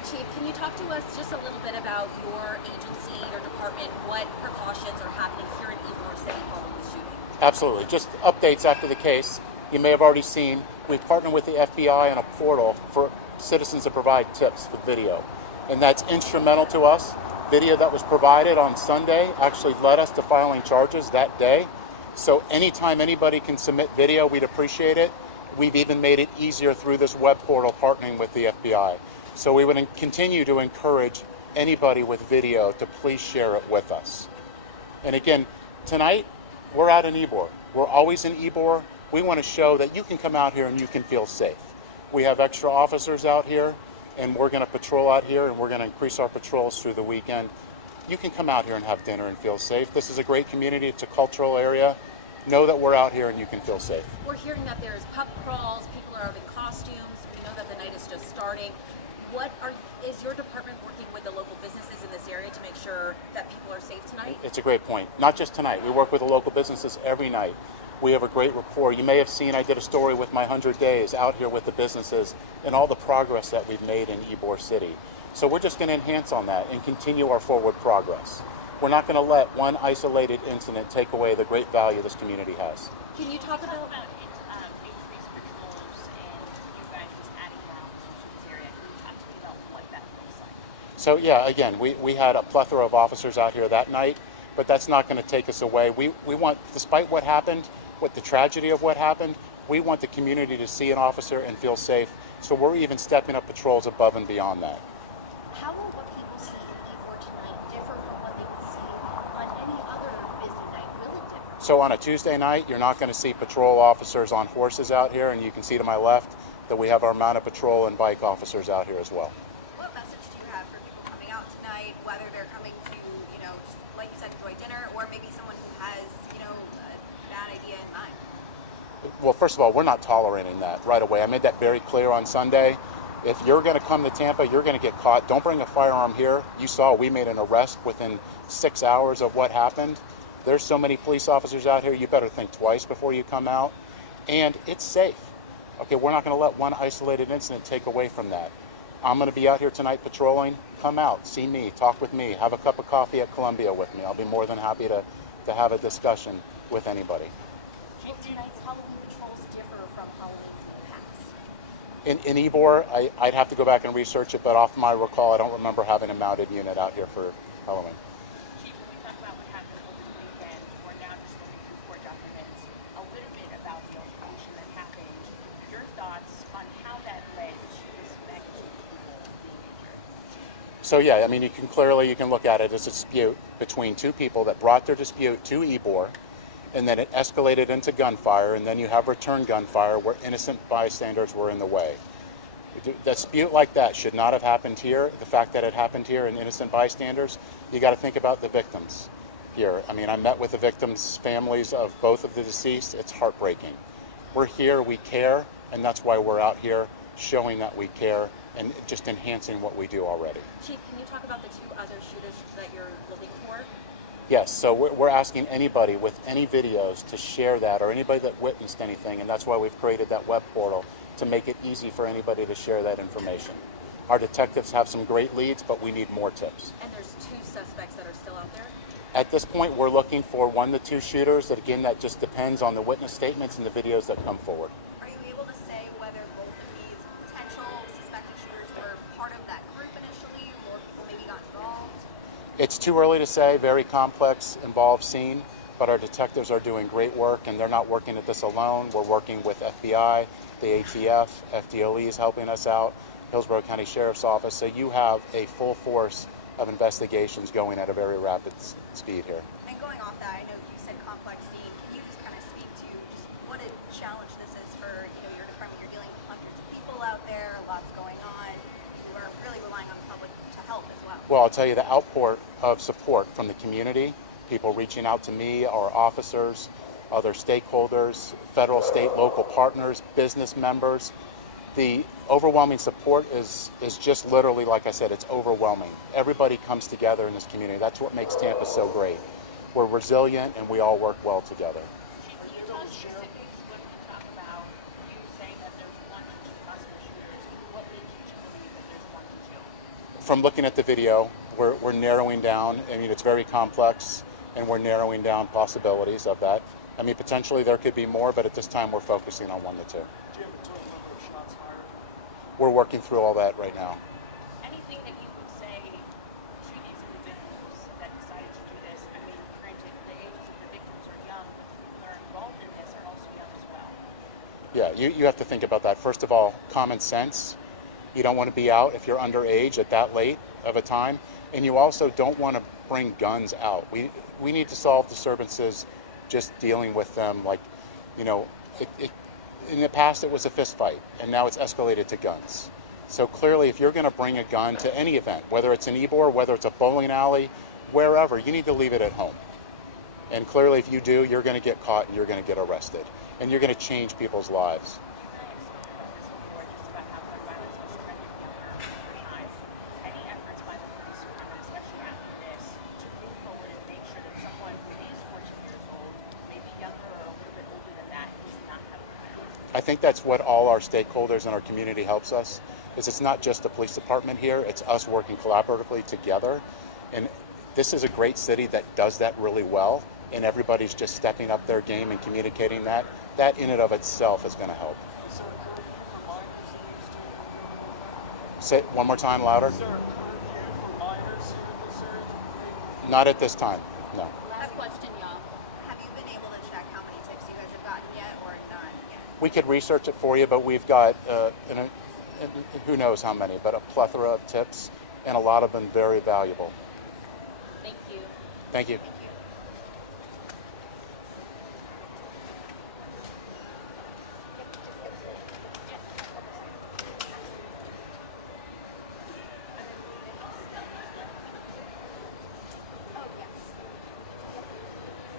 Hi, Chief. Can you talk to us just a little bit about your agency, your department, what precautions are happening here in Ybor City following the shooting? Absolutely. Just updates after the case. You may have already seen, we've partnered with the FBI on a portal for citizens to provide tips with video. And that's instrumental to us. Video that was provided on Sunday actually led us to filing charges that day. So anytime anybody can submit video, we'd appreciate it. We've even made it easier through this web portal partnering with the FBI. So we would continue to encourage anybody with video to please share it with us. And again, tonight, we're out in Ybor. We're always in Ybor. We want to show that you can come out here and you can feel safe. We have extra officers out here, and we're going to patrol out here, and we're going to increase our patrols through the weekend. You can come out here and have dinner and feel safe. This is a great community. It's a cultural area. Know that we're out here and you can feel safe. We're hearing that there's pub crawls, people are out in costumes. We know that the night is just starting. Is your department working with the local businesses in this area to make sure that people are safe tonight? It's a great point. Not just tonight. We work with the local businesses every night. We have a great rapport. You may have seen I did a story with my 100 days out here with the businesses and all the progress that we've made in Ybor City. So we're just going to enhance on that and continue our forward progress. We're not going to let one isolated incident take away the great value this community has. Can you talk about increased patrols and you guys just adding more officers to this area? Can you talk to me about what that looks like? So yeah, again, we had a plethora of officers out here that night, but that's not going to take us away. We want, despite what happened, what the tragedy of what happened, we want the community to see an officer and feel safe. So we're even stepping up patrols above and beyond that. How will what people see in Ybor tonight differ from what they would see on any other busy night? Will it differ? So on a Tuesday night, you're not going to see patrol officers on horses out here, and you can see to my left that we have our mounted patrol and bike officers out here as well. What message do you have for people coming out tonight, whether they're coming to, just like you said, enjoy dinner, or maybe someone who has, a bad idea in mind? Well, first of all, we're not tolerating that right away. I made that very clear on Sunday. If you're going to come to Tampa, you're going to get caught. Don't bring a firearm here. You saw we made an arrest within 6 hours of what happened. There's so many police officers out here, you better think twice before you come out. And it's safe. Okay, we're not going to let one isolated incident take away from that. I'm going to be out here tonight patrolling. Come out, see me, talk with me, have a cup of coffee at Columbia with me. I'll be more than happy to have a discussion with anybody. Will tonight's Halloween patrols differ from Halloween's in the past? In Ybor, I'd have to go back and research it, but off my recall, I don't remember having a mounted unit out here for Halloween. Chief, when we talk about what happened over the weekend, we're now just looking through court documents, a little bit about the altercation that happened. Your thoughts on how that led to this magnitude of people being injured? So yeah, I mean, you can look at it as a dispute between two people that brought their dispute to Ybor, and then it escalated into gunfire, and then you have return gunfire where innocent bystanders were in the way. A dispute like that should not have happened here. The fact that it happened here and innocent bystanders, you got to think about the victims here. I mean, I met with the victims' families of both of the deceased. It's heartbreaking. We're here, we care, and that's why we're out here showing that we care and just enhancing what we do already. Chief, can you talk about the two other shooters that you're looking for? Yes, so we're asking anybody with any videos to share that, or anybody that witnessed anything, and that's why we've created that web portal to make it easy for anybody to share that information. Our detectives have some great leads, but we need more tips. And there's two suspects that are still out there? At this point, we're looking for 1 to 2 shooters. That again, that just depends on the witness statements and the videos that come forward. Are you able to say whether both of these potential suspected shooters were part of that group initially, or people maybe got involved? It's too early to say. Very complex, involved scene, but our detectives are doing great work, and they're not working at this alone. We're working with FBI, the ATF, FDLE is helping us out, Hillsborough County Sheriff's Office. So you have a full force of investigations going at a very rapid speed here. And going off that, I know you said complex scene. Can you just kind of speak to just what a challenge this is for your department? You're dealing with hundreds of people out there, lots going on. You are really relying on the public to help as well. Well, I'll tell you, the outpour of support from the community, people reaching out to me, our officers, other stakeholders, federal, state, local partners, business members. The overwhelming support is just literally, like I said, it's overwhelming. Everybody comes together in this community. That's what makes Tampa so great. We're resilient and we all work well together. Chief, can you tell us specifics when we talk about you saying that there's 1 to 2 possible shooters? What leads you to believe that there's 1 to 2? from looking at the video, we're narrowing down. I mean, it's very complex, and we're narrowing down possibilities of that. I mean, potentially there could be more, but at this time we're focusing on 1 to 2. Do you have a total number of shots fired? We're working through all that right now. Anything that you would say to these individuals that decided to do this? I mean, granted, the ages of the victims are young, but the people that are involved in this are also young as well. Yeah, you have to think about that. First of all, common sense. You don't want to be out if you're underage at that late of a time. And you also don't want to bring guns out. We need to solve disturbances just dealing with them. Like, you know, in the past it was a fist fight, and now it's escalated to guns. So clearly, if you're going to bring a gun to any event, whether it's an Ybor, whether it's a bowling alley, wherever, you need to leave it at home. And clearly, if you do, you're going to get caught and you're going to get arrested. And you're going to change people's lives. Any efforts by the police department, especially after this, to move forward and make sure that someone who is 14 years old, maybe younger or a little bit older than that, does not have a firearm? I think that's what all our stakeholders in our community helps us, is it's not just the police department here, it's us working collaboratively together. And this is a great city that does that really well, and everybody's just stepping up their game and communicating that. That in and of itself is going to help. Is there a curfew for minors in these two? Say it one more time, louder. Is there a curfew for minors in this area? Not at this time, no. Last question, y'all. Have you been able to check how many tips you guys have gotten yet or none yet? We could research it for you, but we've got, who knows how many, but a plethora of tips, and a lot of them very valuable. Thank you. Thank you.